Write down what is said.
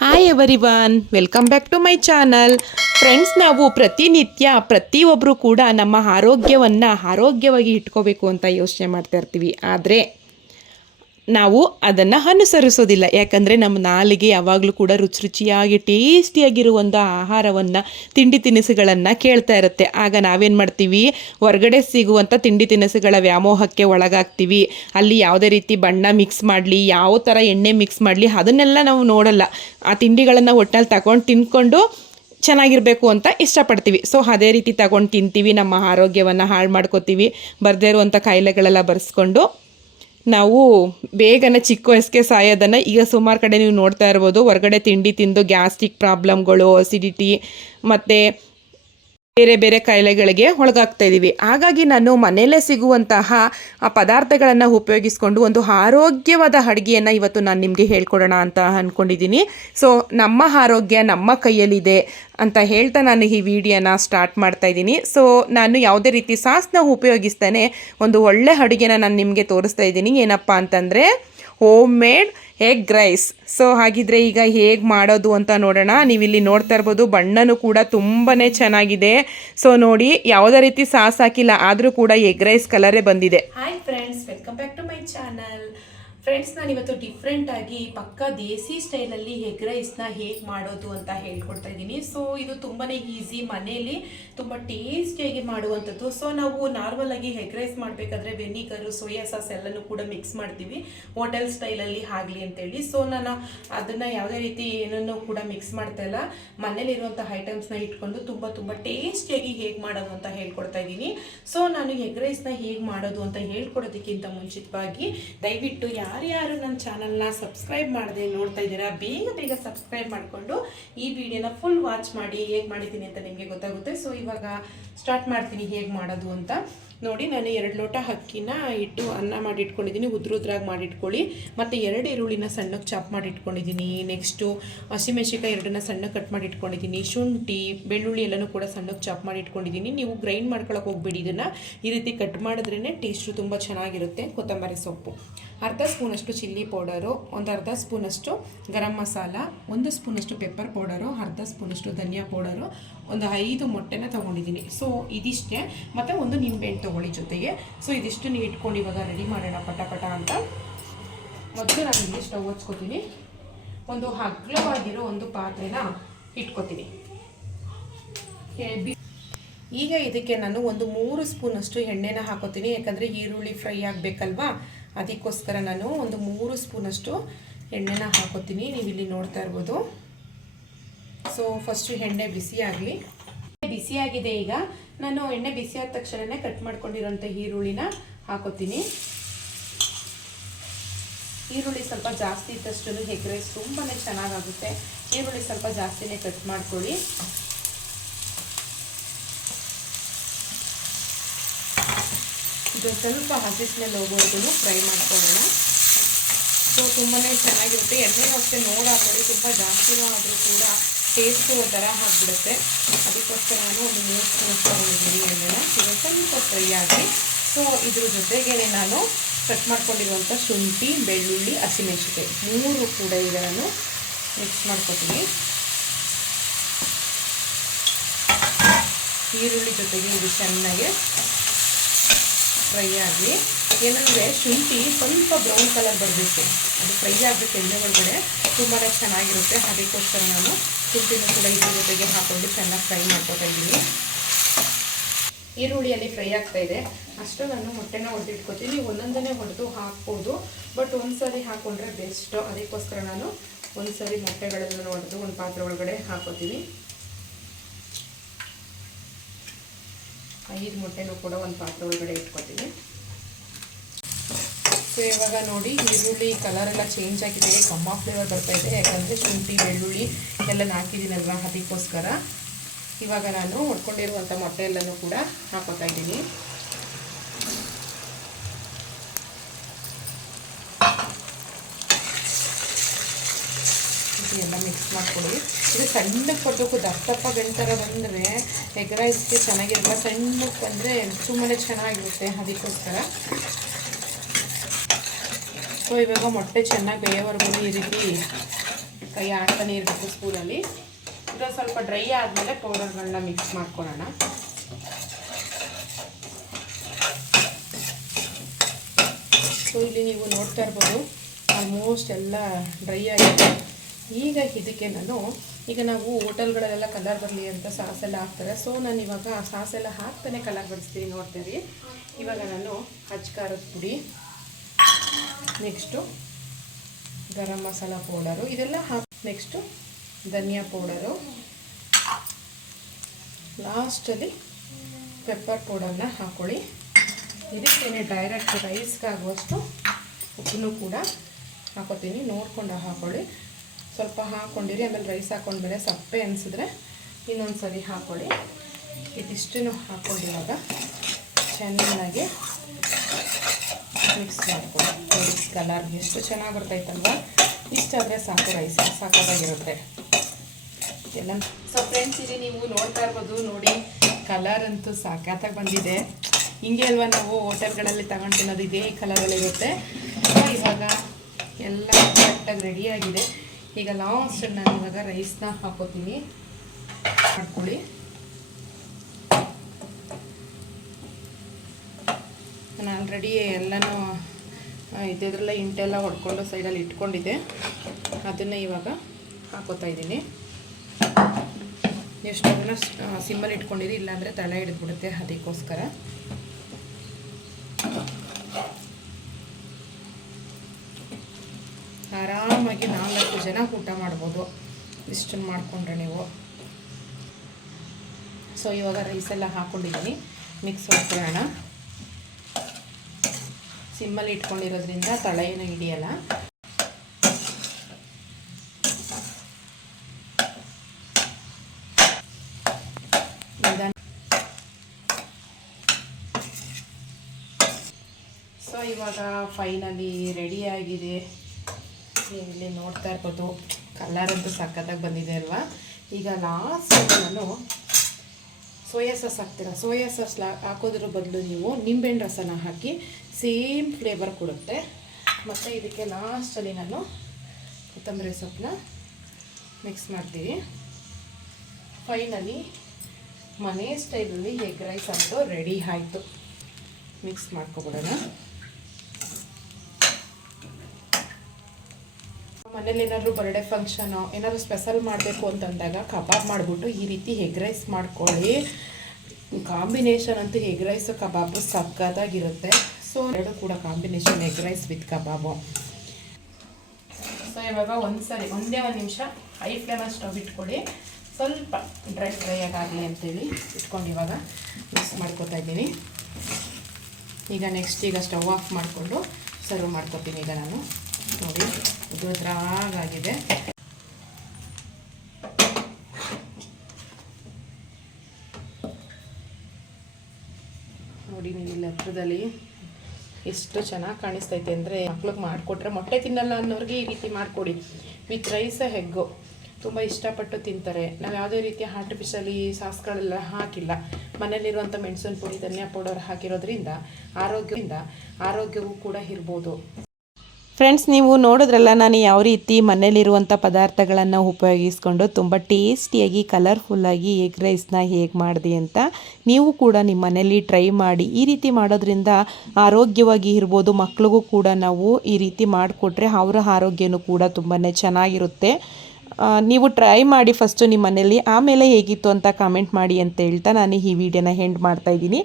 Hi everyone, welcome back to my channel. Friends, ನಾವು ಪ್ರತಿನಿತ್ಯ ಪ್ರತಿಯೊಬ್ಬರು ಕೂಡ ನಮ್ಮ ಆರೋಗ್ಯವನ್ನು ಆರೋಗ್ಯವಾಗಿ ಇಟ್ಕೋಬೇಕು ಅಂತ ಯೋಚನೆ ಮಾಡ್ತಾ ಇರ್ತೀವಿ. ಆದರೆ ನಾವು ಅದನ್ನು ಅನುಸರಿಸೋದಿಲ್ಲ. ಯಾಕಂದರೆ ನಮ್ಮ ನಾಲಿಗೆ ಯಾವಾಗಲೂ ಕೂಡ ರುಚಿ ರುಚಿಯಾಗಿ ಟೇಸ್ಟಿಯಾಗಿರುವಂಥ ಆಹಾರವನ್ನು, ತಿಂಡಿ ತಿನಿಸುಗಳನ್ನು ಕೇಳ್ತಾ ಇರುತ್ತೆ. ಆಗ ನಾವೇನು ಮಾಡ್ತೀವಿ, ಹೊರಗಡೆ ಸಿಗುವಂಥ ತಿಂಡಿ ತಿನಿಸುಗಳ ವ್ಯಾಮೋಹಕ್ಕೆ ಒಳಗಾಗ್ತೀವಿ. ಅಲ್ಲಿ ಯಾವುದೇ ರೀತಿ ಬಣ್ಣ ಮಿಕ್ಸ್ ಮಾಡಲಿ, ಯಾವ ಥರ ಎಣ್ಣೆ ಮಿಕ್ಸ್ ಮಾಡಲಿ, ಅದನ್ನೆಲ್ಲ ನಾವು ನೋಡಲ್ಲ. ಆ ತಿಂಡಿಗಳನ್ನು ಒಟ್ಟಿನಲ್ಲಿ ತಗೊಂಡು ತಿಂದ್ಕೊಂಡು ಚೆನ್ನಾಗಿರಬೇಕು ಅಂತ ಇಷ್ಟಪಡ್ತೀವಿ. ಸೊ ಅದೇ ರೀತಿ ತಗೊಂಡು ತಿಂತೀವಿ, ನಮ್ಮ ಆರೋಗ್ಯವನ್ನು ಹಾಳು ಮಾಡ್ಕೋತೀವಿ. ಬರದೇ ಇರುವಂಥ ಕಾಯಿಲೆಗಳೆಲ್ಲ ಬರೆಸ್ಕೊಂಡು ನಾವು ಬೇಗನೆ ಚಿಕ್ಕ ವಯಸ್ಸಿಗೆ ಸಾಯೋದನ್ನು ಈಗ ಸುಮಾರು ಕಡೆ ನೀವು ನೋಡ್ತಾ ಇರ್ಬೋದು. ಹೊರಗಡೆ ತಿಂಡಿ ತಿಂದು ಗ್ಯಾಸ್ಟ್ರಿಕ್ ಪ್ರಾಬ್ಲಮ್ಗಳು, ಅಸಿಡಿಟಿ ಮತ್ತು ಬೇರೆ ಬೇರೆ ಕಾಯಿಲೆಗಳಿಗೆ ಒಳಗಾಗ್ತಾ ಇದ್ದೀವಿ. ಹಾಗಾಗಿ ನಾನು ಮನೆಯಲ್ಲೇ ಸಿಗುವಂತಹ ಪದಾರ್ಥಗಳನ್ನು ಉಪಯೋಗಿಸ್ಕೊಂಡು ಒಂದು ಆರೋಗ್ಯವಾದ ಅಡುಗೆಯನ್ನು ಇವತ್ತು ನಾನು ನಿಮಗೆ ಹೇಳ್ಕೊಡೋಣ ಅಂತ ಅಂದ್ಕೊಂಡಿದ್ದೀನಿ. ಸೊ ನಮ್ಮ ಆರೋಗ್ಯ ನಮ್ಮ ಕೈಯಲ್ಲಿದೆ ಅಂತ ಹೇಳ್ತಾ ನಾನು ಈ ವಿಡಿಯೋನ ಸ್ಟಾರ್ಟ್ ಮಾಡ್ತಾ ಇದ್ದೀನಿ. ಸೊ ನಾನು ಯಾವುದೇ ರೀತಿ ಸಾಸನ್ನ ಉಪಯೋಗಿಸ್ತಾನೆ ಒಂದು ಒಳ್ಳೆ ಅಡುಗೆನ ನಾನು ನಿಮಗೆ ತೋರಿಸ್ತಾ ಇದ್ದೀನಿ. ಏನಪ್ಪ ಅಂತಂದರೆ homemade egg rice. So ಹಾಗಿದ್ರೆ ಈಗ ಹೇಗೆ ಮಾಡೋದು ಅಂತ ನೋಡೋಣ. ನೀವಿಲ್ಲಿ ನೋಡ್ತಾ ಇರ್ಬೋದು, ಬಣ್ಣನೂ ಕೂಡ ತುಂಬಾ ಚೆನ್ನಾಗಿದೆ. ಸೊ ನೋಡಿ, ಯಾವುದೇ ರೀತಿ ಸಾಸ್ ಹಾಕಿಲ್ಲ, ಆದರೂ ಕೂಡ ಎಗ್ ರೈಸ್ ಕಲರೇ ಬಂದಿದೆ. Hi friends, welcome back to my channel. Friends, ನಾನಿವತ್ತು ಡಿಫ್ರೆಂಟಾಗಿ ಪಕ್ಕಾ ದೇಸಿ ಸ್ಟೈಲಲ್ಲಿ ಎಗ್ ರೈಸ್ನ ಹೇಗೆ ಮಾಡೋದು ಅಂತ ಹೇಳ್ಕೊಡ್ತಾ ಇದ್ದೀನಿ. ಸೊ ಇದು ತುಂಬಾ ಈಸಿ, ಮನೆಯಲ್ಲಿ ತುಂಬ ಟೇಸ್ಟಿಯಾಗಿ ಮಾಡುವಂಥದ್ದು. ಸೊ ನಾವು ನಾರ್ಮಲಾಗಿ ಎಗ್ ರೈಸ್ ಮಾಡಬೇಕಾದ್ರೆ ವೆನಿಗರು, ಸೋಯಾ ಸಾಸ್ ಎಲ್ಲನೂ ಕೂಡ ಮಿಕ್ಸ್ ಮಾಡ್ತೀವಿ, ಹೋಟೆಲ್ ಸ್ಟೈಲಲ್ಲಿ ಆಗಲಿ ಅಂತೇಳಿ. ಸೊ ನಾನು ಅದನ್ನು ಯಾವುದೇ ರೀತಿ ಏನನ್ನೂ ಕೂಡ ಮಿಕ್ಸ್ ಮಾಡ್ತಾ ಇಲ್ಲ, ಮನೇಲಿರುವಂಥ ಐಟಮ್ಸ್ನ ಇಟ್ಕೊಂಡು ತುಂಬ ಟೇಸ್ಟಿಯಾಗಿ ಹೇಗೆ ಮಾಡೋದು ಅಂತ ಹೇಳ್ಕೊಡ್ತಾ ಇದ್ದೀನಿ. ಸೊ ನಾನು ಎಗ್ ರೈಸ್ನ ಹೇಗೆ ಮಾಡೋದು ಅಂತ ಹೇಳ್ಕೊಡೋದಕ್ಕಿಂತ ಮುಂಚಿತವಾಗಿ ದಯವಿಟ್ಟು ಯಾರ್ಯಾರು ನನ್ನ ಚಾನಲ್ನ ಸಬ್ಸ್ಕ್ರೈಬ್ ಮಾಡದೆ ನೋಡ್ತಾ ಇದ್ದೀರಾ, ಬೇಗ ಸಬ್ಸ್ಕ್ರೈಬ್ ಮಾಡಿಕೊಂಡು ಈ ವಿಡಿಯೋನ ಫುಲ್ ವಾಚ್ ಮಾಡಿ. ಹೇಗೆ ಮಾಡಿದ್ದೀನಿ ಅಂತ ನಿಮಗೆ ಗೊತ್ತಾಗುತ್ತೆ. ಸೊ ಇವಾಗ ಸ್ಟಾರ್ಟ್ ಮಾಡ್ತೀನಿ ಹೇಗೆ ಮಾಡೋದು ಅಂತ. ನೋಡಿ, ನಾನು 2 ಲೋಟ ಅಕ್ಕಿನ ಇಟ್ಟು ಅನ್ನ ಮಾಡಿ ಇಟ್ಕೊಂಡಿದ್ದೀನಿ. ಉದ್ರಾಗಿ ಮಾಡಿಟ್ಕೊಳ್ಳಿ. ಮತ್ತು 2 ಈರುಳ್ಳಿನ ಸಣ್ಣಕ್ಕೆ ಚಾಪ್ ಮಾಡಿ ಇಟ್ಕೊಂಡಿದ್ದೀನಿ. ನೆಕ್ಸ್ಟು ಹಸಿಮೆಣಸಿನ್ಕಾಯಿ 2ನ್ನ ಸಣ್ಣಕ್ಕೆ ಕಟ್ ಮಾಡಿ ಇಟ್ಕೊಂಡಿದ್ದೀನಿ. ಶುಂಠಿ, ಬೆಳ್ಳುಳ್ಳಿ ಎಲ್ಲನೂ ಕೂಡ ಸಣ್ಣಕ್ಕೆ ಚಾಪ್ ಮಾಡಿ ಇಟ್ಕೊಂಡಿದ್ದೀನಿ. ನೀವು ಗ್ರೈಂಡ್ ಮಾಡ್ಕೊಳಕ್ಕೆ ಹೋಗ್ಬೇಡಿ, ಇದನ್ನು ಈ ರೀತಿ ಕಟ್ ಮಾಡಿದ್ರೇ ಟೇಸ್ಟು ತುಂಬ ಚೆನ್ನಾಗಿರುತ್ತೆ. ಕೊತ್ತಂಬರಿ ಸೊಪ್ಪು, ಅರ್ಧ ಸ್ಪೂನಷ್ಟು ಚಿಲ್ಲಿ ಪೌಡರು, ಒಂದು ಅರ್ಧ ಸ್ಪೂನಷ್ಟು ಗರಂ ಮಸಾಲ, 1 ಸ್ಪೂನಷ್ಟು ಪೆಪ್ಪರ್ ಪೌಡರು, ಅರ್ಧ ಸ್ಪೂನಷ್ಟು ಧನಿಯಾ ಪೌಡರು, ಒಂದು 5 ಮೊಟ್ಟೆನ ತೊಗೊಂಡಿದ್ದೀನಿ. ಸೊ ಇದಿಷ್ಟೇ, ಮತ್ತು 1 ನಿಂಬೆಹಣ್ಣು ತೊಗೊಳ್ಳಿ ಜೊತೆಗೆ. ಸೊ ಇದಿಷ್ಟು ನೀವು ಇಟ್ಕೊಂಡು ಇವಾಗ ರೆಡಿ ಮಾಡೋಣ ಪಟ ಅಂತ. ಮೊದಲು ನಾನು ಇಲ್ಲಿ ಸ್ಟವ್ ಹಚ್ಕೋತೀನಿ. ಒಂದು ಅಗಲವಾಗಿರೋ ಒಂದು ಪಾತ್ರೆನ ಇಟ್ಕೋತೀನಿ. ಈಗ ಇದಕ್ಕೆ ನಾನು ಒಂದು 3 ಸ್ಪೂನಷ್ಟು ಎಣ್ಣೆನ ಹಾಕೋತೀನಿ. ಯಾಕಂದರೆ ಈರುಳ್ಳಿ ಫ್ರೈ ಆಗಬೇಕಲ್ವಾ, ಅದಕ್ಕೋಸ್ಕರ ನಾನು ಒಂದು 3 ಸ್ಪೂನಷ್ಟು ಎಣ್ಣೆನ ಹಾಕೋತೀನಿ. ನೀವು ಇಲ್ಲಿ ನೋಡ್ತಾ ಇರ್ಬೋದು. ಸೊ ಫಸ್ಟು ಎಣ್ಣೆ ಬಿಸಿಯಾಗಿದೆ. ಈಗ ನಾನು ಎಣ್ಣೆ ಬಿಸಿಯಾದ ತಕ್ಷಣವೇ ಕಟ್ ಮಾಡ್ಕೊಂಡಿರೋಂಥ ಈರುಳ್ಳಿನ ಹಾಕೋತೀನಿ. ಈರುಳ್ಳಿ ಸ್ವಲ್ಪ ಜಾಸ್ತಿ ಇದ್ದಷ್ಟು ಎಗ್ ರೈಸ್ ತುಂಬಾ ಚೆನ್ನಾಗಾಗುತ್ತೆ. ಈರುಳ್ಳಿ ಸ್ವಲ್ಪ ಜಾಸ್ತಿನೇ ಕಟ್ ಮಾಡ್ಕೊಳ್ಳಿ. ಇದು ಸ್ವಲ್ಪ ಹಸಿ ಸ್ಮೆಲ್ ಹೋಗೋವರೆಗೂ ಫ್ರೈ ಮಾಡ್ಕೊಳ್ಳೋಣ. ಸೊ ತುಂಬಾ ಚೆನ್ನಾಗಿರುತ್ತೆ. ಎಣ್ಣೆನೂ ಅಷ್ಟೇ ನೋಡಾಕೊಳ್ಳಿ, ತುಂಬ ಜಾಸ್ತಿನೂ ಆದರೂ ಕೂಡ ಟೇಸ್ಟು ಒಂಥರ ಆಗಿಬಿಡುತ್ತೆ. ಅದಕ್ಕೋಸ್ಕರ ನಾನು ಒಂದು 3 ಸ್ಪೂನ್ ತೊಗೊಂಡಿದ್ದೀನಿ ಎಣ್ಣೆನ. ಇದು ಸ್ವಲ್ಪ ಫ್ರೈ ಆಗಿ. ಸೊ ಇದ್ರ ಜೊತೆಗೇ ನಾನು ಕಟ್ ಮಾಡ್ಕೊಂಡಿರುವಂಥ ಶುಂಠಿ, ಬೆಳ್ಳುಳ್ಳಿ, ಹಸಿಮೆಣಸಿನ್ಕಾಯಿ 3 ಕೂಡ ಈಗ ನಾನು ಮಿಕ್ಸ್ ಮಾಡ್ಕೊತೀನಿ. ಈರುಳ್ಳಿ ಜೊತೆಗೆ ಇದು ಚೆನ್ನಾಗಿ ಫ್ರೈ ಆಗಿ, ಏನಂದರೆ ಶುಂಠಿ ಸ್ವಲ್ಪ ಬ್ರೌನ್ ಕಲರ್ ಬರಬೇಕು, ಅದು ಫ್ರೈ ಆಗಬೇಕು ಎಣ್ಣೆ ಒಳಗಡೆ, ತುಂಬಾ ಚೆನ್ನಾಗಿರುತ್ತೆ. ಅದಕ್ಕೋಸ್ಕರ ನಾನು ಶುಂಠಿನೂ ಕೂಡ ಇದ್ರ ಜೊತೆಗೆ ಹಾಕ್ಕೊಂಡು ಚೆನ್ನಾಗಿ ಫ್ರೈ ಮಾಡ್ಕೊತಾ ಇದ್ದೀನಿ. ಈರುಳ್ಳಿಯಲ್ಲಿ ಫ್ರೈ ಆಗ್ತಾ ಇದೆ, ಅಷ್ಟು ನಾನು ಮೊಟ್ಟೆನ ಹೊಡೆದಿಟ್ಕೊತೀನಿ. ಒಂದೊಂದನೇ ಹೊಡೆದು ಹಾಕ್ಬೋದು, ಬಟ್ ಒಂದು ಸಾರಿ ಹಾಕ್ಕೊಂಡ್ರೆ ಬೆಸ್ಟು. ಅದಕ್ಕೋಸ್ಕರ ನಾನು ಒಂದು ಸಾರಿ ಮೊಟ್ಟೆಗಳನ್ನು ಹೊಡೆದು ಒಂದು ಪಾತ್ರೆ ಒಳಗಡೆ ಹಾಕೋತೀನಿ. 5 ಮೊಟ್ಟೆನೂ ಕೂಡ ಒಂದು ಪಾತ್ರೆ ಒಳಗಡೆ ಇಟ್ಕೊತೀನಿ. ಸೊ ಇವಾಗ ನೋಡಿ, ಈರುಳ್ಳಿ ಕಲರೆಲ್ಲ ಚೇಂಜ್ ಆಗಿದೆ, ಘಮ ಫ್ಲೇವರ್ ಬರ್ತಾಯಿದೆ. ಯಾಕಂದರೆ ಶುಂಠಿ, ಬೆಳ್ಳುಳ್ಳಿ ಎಲ್ಲ ಹಾಕಿದ್ದೀನಲ್ವ, ಅದಕ್ಕೋಸ್ಕರ. ಇವಾಗ ನಾನು ಹೊಡ್ಕೊಂಡಿರುವಂಥ ಮೊಟ್ಟೆ ಎಲ್ಲನೂ ಕೂಡ ಹಾಕೋತಾ ಇದ್ದೀನಿ. ಎಲ್ಲ ಮಿಕ್ಸ್ ಮಾಡ್ಕೊಳ್ಳಿ. ಇದು ಸಣ್ಣಕ್ಕೆ ಕೊಡಬೇಕು, ದಪ್ಪ ಬೆಂತರ ಬಂದರೆ ಎಗ್ ರೈಸ್ಗೆ ಚೆನ್ನಾಗಿರಲ್ಲ. ಸಣ್ಣಕ್ಕೆ ಬಂದರೆ ತುಂಬಾ ಚೆನ್ನಾಗಿರುತ್ತೆ. ಅದಕ್ಕೋಸ್ಕರ ಸೊ ಇವಾಗ ಮೊಟ್ಟೆ ಚೆನ್ನಾಗಿ ಬೇಯೋವರೆಗೂ ಈ ರೀತಿ ಕೈ ಆಡ್ತಾನೆ ಇರಬೇಕು ಸ್ಪೂನಲ್ಲಿ. ಇದು ಸ್ವಲ್ಪ ಡ್ರೈ ಆದಮೇಲೆ ಪೌಡರ್ಗಳನ್ನ ಮಿಕ್ಸ್ ಮಾಡ್ಕೊಳ್ಳೋಣ. ಸೊ ಇಲ್ಲಿ ನೀವು ನೋಡ್ತಾ ಇರ್ಬೋದು ಆಲ್ಮೋಸ್ಟ್ ಎಲ್ಲ ಡ್ರೈ ಆಗಿದೆ. ಇದಕ್ಕೆ ಈಗ ನಾವು ಹೋಟೆಲ್ಗಳಲ್ಲೆಲ್ಲ ಕಲರ್ ಬರಲಿ ಅಂತ ಸಾಸೆಲ್ಲ ಹಾಕ್ತಾರೆ. ಸೊ ನಾನು ಇವಾಗ ಸಾಸೆಲ್ಲ ಹಾಕ್ತಾನೆ ಕಲರ್ ಬಡಿಸ್ತೀನಿ, ನೋಡ್ತೀರಿ. ಇವಾಗ ನಾನು ಖಾರದ ಪುಡಿ, ನೆಕ್ಸ್ಟು ಗರಂ ಮಸಾಲ ಪೌಡರು ಇದೆಲ್ಲ ನೆಕ್ಸ್ಟು ಧನಿಯಾ ಪೌಡರು, ಲಾಸ್ಟಲ್ಲಿ ಪೆಪ್ಪರ್ ಪೌಡರ್ನ ಹಾಕ್ಕೊಳ್ಳಿ. ಇದಕ್ಕೇನೆ ಡೈರೆಕ್ಟ್ ರೈಸ್ಗಾಗುವಷ್ಟು ಉಪ್ಪನ್ನು ಕೂಡ ಹಾಕೋತೀನಿ, ನೋಡ್ಕೊಂಡು ಹಾಕ್ಕೊಳ್ಳಿ. ಸ್ವಲ್ಪ ಹಾಕ್ಕೊಂಡಿರಿ, ಆಮೇಲೆ ರೈಸ್ ಹಾಕ್ಕೊಂಡ್ಮೇಲೆ ಸಪ್ಪೆ ಅನಿಸಿದ್ರೆ ಇನ್ನೊಂದು ಸರಿ ಹಾಕ್ಕೊಳ್ಳಿ. ಇದಿಷ್ಟನ್ನು ಹಾಕ್ಕೊಂಡಿರುವಾಗ ಚೆನ್ನಾಗಿ ಮಿಕ್ಸ್ ಮಾಡ್ಕೊಳ್ಳಿ. ಕಲರ್ ಎಷ್ಟು ಚೆನ್ನಾಗಿ ಬರ್ತೈತಲ್ವ, ಇಷ್ಟಾದರೆ ಸಾಕು, ರೈಸ್ ಸಾಕಾಗಿರುತ್ತೆ ಎಲ್ಲ. ಸೊ ಫ್ರೆಂಡ್ಸ್, ಇಲ್ಲಿ ನೀವು ನೋಡ್ತಾ ಇರ್ಬೋದು ನೋಡಿ, ಕಲರ್ ಅಂತೂ ಸಾಕಾಗಿ ಬಂದಿದೆ. ಹಿಂಗೆ ಅಲ್ವಾ ನಾವು ಹೋಟೆಲ್ಗಳಲ್ಲಿ ತಗೊಂಡು ತಿನ್ನೋದು, ಇದೇ ಕಲರಲ್ಲಿರುತ್ತೆ. ಇವಾಗ ಎಲ್ಲ ಕರೆಕ್ಟಾಗಿ ರೆಡಿಯಾಗಿದೆ. ಈಗ ಲಾಸ್ಟ್ ನಾನು ಇವಾಗ ರೈಸ್ನ ಹಾಕೋತೀನಿ, ಮಾಡ್ಕೊಳ್ಳಿ. ನಾನು ಆಲ್ರೆಡಿ ಎಲ್ಲನೂ ಇದೆಲ್ಲ ಇಂಟೆಲ್ಲ ಹೊಡ್ಕೊಂಡು ಸೈಡಲ್ಲಿ ಇಟ್ಕೊಂಡಿದ್ದೆ, ಅದನ್ನು ಇವಾಗ ಹಾಕೋತಾ ಇದ್ದೀನಿ. ಎಷ್ಟು ಸಿಮ್ಮಲ್ಲಿ ಇಟ್ಕೊಂಡಿರಿ, ಇಲ್ಲಾಂದರೆ ತಳ ಹಿಡಿದ್ಬಿಡುತ್ತೆ, ಅದಕ್ಕೋಸ್ಕರ. ಆರಾಮಾಗಿ 4 ಜನ ಊಟ ಮಾಡ್ಬೋದು ಇಷ್ಟನ್ನು ಮಾಡಿಕೊಂಡ್ರೆ ನೀವು. ಸೊ ಇವಾಗ ರೈಸೆಲ್ಲ ಹಾಕ್ಕೊಂಡಿದ್ದೀನಿ, ಮಿಕ್ಸ್ ಮಾಡ್ಕೊಳ್ಳೋಣ. ಸಿಮ್ಮಲ್ಲಿ ಇಟ್ಕೊಂಡಿರೋದ್ರಿಂದ ತಳ ಏನು ಹಿಡಿಯಲ್ಲ. ಸೊ ಇವಾಗ ಫೈನಲಿ ರೆಡಿಯಾಗಿದೆ. ಇಲ್ಲಿ ನೋಡ್ತಾ ಇರ್ಬೋದು, ಕಲರ್ ಅಂತೂ ಸಖತ್ತಾಗಿ ಬಂದಿದೆ ಅಲ್ವಾ. ಈಗ ಲಾಸ್ಟ್ ನಾನು ಸೋಯಾ ಸಾಸ್ ಹಾಕ್ತೀರ. ಸೋಯಾ ಸಾಸ್ ಹಾಕೋದ್ರ ಬದಲು ನೀವು ನಿಂಬೆಹಣ್ಣು ರಸನ ಹಾಕಿ ಸೇಮ್ ಫ್ಲೇವರ್ ಕೊಡುತ್ತೆ. ಮತ್ತು ಇದಕ್ಕೆ ಲಾಸ್ಟಲ್ಲಿ ನಾನು ಕೊತ್ತಂಬರಿ ಸೊಪ್ಪನ್ನ ಮಿಕ್ಸ್ ಮಾಡ್ತೀವಿ. ಫೈನಲಿ ಮನೆ ಸ್ಟೈಲಲ್ಲಿ ಎಗ್ ರೈಸ್ ಅಂತೂ ರೆಡಿ ಆಯಿತು. ಮಿಕ್ಸ್ ಮಾಡ್ಕೊಬಿಡೋಣ. ಮನೇಲಿ ಏನಾದರೂ ಬರ್ಡೇ ಫಂಕ್ಷನೋ ಏನಾದರೂ ಸ್ಪೆಷಲ್ ಮಾಡಬೇಕು ಅಂತಂದಾಗ ಕಬಾಬ್ ಮಾಡಿಬಿಟ್ಟು ಈ ರೀತಿ ಎಗ್ ರೈಸ್ ಮಾಡ್ಕೊಳ್ಳಿ. ಕಾಂಬಿನೇಷನ್ ಅಂತೂ ಎಗ್ ರೈಸು ಕಬಾಬು ಸಕ್ಕತ್ತಾಗಿರುತ್ತೆ. ಸೊ ಎರಡು ಕೂಡ ಕಾಂಬಿನೇಷನ್ ಎಗ್ ರೈಸ್ ವಿತ್ ಕಬಾಬು. ಸೊ ಇವಾಗ ಒಂದೇ ಒಂದು ನಿಮಿಷ ಹೈ ಫ್ಲೇಮಲ್ಲಿ ಸ್ಟವ್ ಇಟ್ಕೊಳ್ಳಿ. ಸ್ವಲ್ಪ ಡ್ರೈ ಆಗಲಿ ಅಂತೇಳಿ ಇಟ್ಕೊಂಡು ಇವಾಗ ಮಿಕ್ಸ್ ಮಾಡ್ಕೊತಾ ಇದ್ದೀನಿ. ಈಗ ನೆಕ್ಸ್ಟ್ ಸ್ಟವ್ ಆಫ್ ಮಾಡಿಕೊಂಡು ಸರ್ವ್ ಮಾಡ್ಕೊತೀನಿ. ಈಗ ನಾನು ನೋಡಿ ಉದ್ರಾಗಾಗಿದೆ. ನೋಡಿ ನೀವು ಇಲ್ಲಿ ಹತ್ರದಲ್ಲಿ ಎಷ್ಟು ಚೆನ್ನಾಗಿ ಕಾಣಿಸ್ತೈತೆ ಅಂದರೆ, ಮಕ್ಳಿಗೆ ಮಾಡಿಕೊಟ್ರೆ ಮೊಟ್ಟೆ ತಿನ್ನಲ್ಲ ಅನ್ನೋರಿಗೆ ಈ ರೀತಿ ಮಾಡಿಕೊಡಿ. ವಿತ್ ರೈಸ್ ಹೆಗ್ಗು ತುಂಬ ಇಷ್ಟಪಟ್ಟು ತಿಂತಾರೆ. ನಾವು ಯಾವುದೇ ರೀತಿಯ ಆರ್ಟಿಫಿಷಿಯಲಿ ಸಾಸ್ಗಳೆಲ್ಲ ಹಾಕಿಲ್ಲ, ಮನೇಲಿರುವಂಥ ಮೆಣಸಿನ ಪುಡಿ, ಧನಿಯಾ ಪೌಡರ್ ಹಾಕಿರೋದ್ರಿಂದ ಆರೋಗ್ಯವೂ ಕೂಡ ಇರ್ಬೋದು. ಫ್ರೆಂಡ್ಸ್, ನೀವು ನೋಡಿದ್ರಲ್ಲ ನಾನು ಯಾವ ರೀತಿ ಮನೇಲಿರುವಂಥ ಪದಾರ್ಥಗಳನ್ನು ಉಪಯೋಗಿಸ್ಕೊಂಡು ತುಂಬ ಟೇಸ್ಟಿಯಾಗಿ ಕಲರ್ಫುಲ್ಲಾಗಿ ಎಗ್ ರೈಸ್ನ ಹೇಗೆ ಮಾಡಿದೆ ಅಂತ. ನೀವು ಕೂಡ ನಿಮ್ಮ ಮನೇಲಿ ಟ್ರೈ ಮಾಡಿ. ಈ ರೀತಿ ಮಾಡೋದ್ರಿಂದ ಆರೋಗ್ಯವಾಗಿ ಇರ್ಬೋದು. ಮಕ್ಳಿಗೂ ಕೂಡ ನಾವು ಈ ರೀತಿ ಮಾಡಿಕೊಟ್ರೆ ಅವರ ಆರೋಗ್ಯನೂ ಕೂಡ ತುಂಬಾ ಚೆನ್ನಾಗಿರುತ್ತೆ. ನೀವು ಟ್ರೈ ಮಾಡಿ ಫಸ್ಟು ನಿಮ್ಮ ಮನೇಲಿ, ಆಮೇಲೆ ಹೇಗಿತ್ತು ಅಂತ ಕಾಮೆಂಟ್ ಮಾಡಿ ಅಂತ ಹೇಳ್ತಾ ನಾನು ಈ ವಿಡಿಯೋನ ಎಂಡ್ ಮಾಡ್ತಾಯಿದ್ದೀನಿ.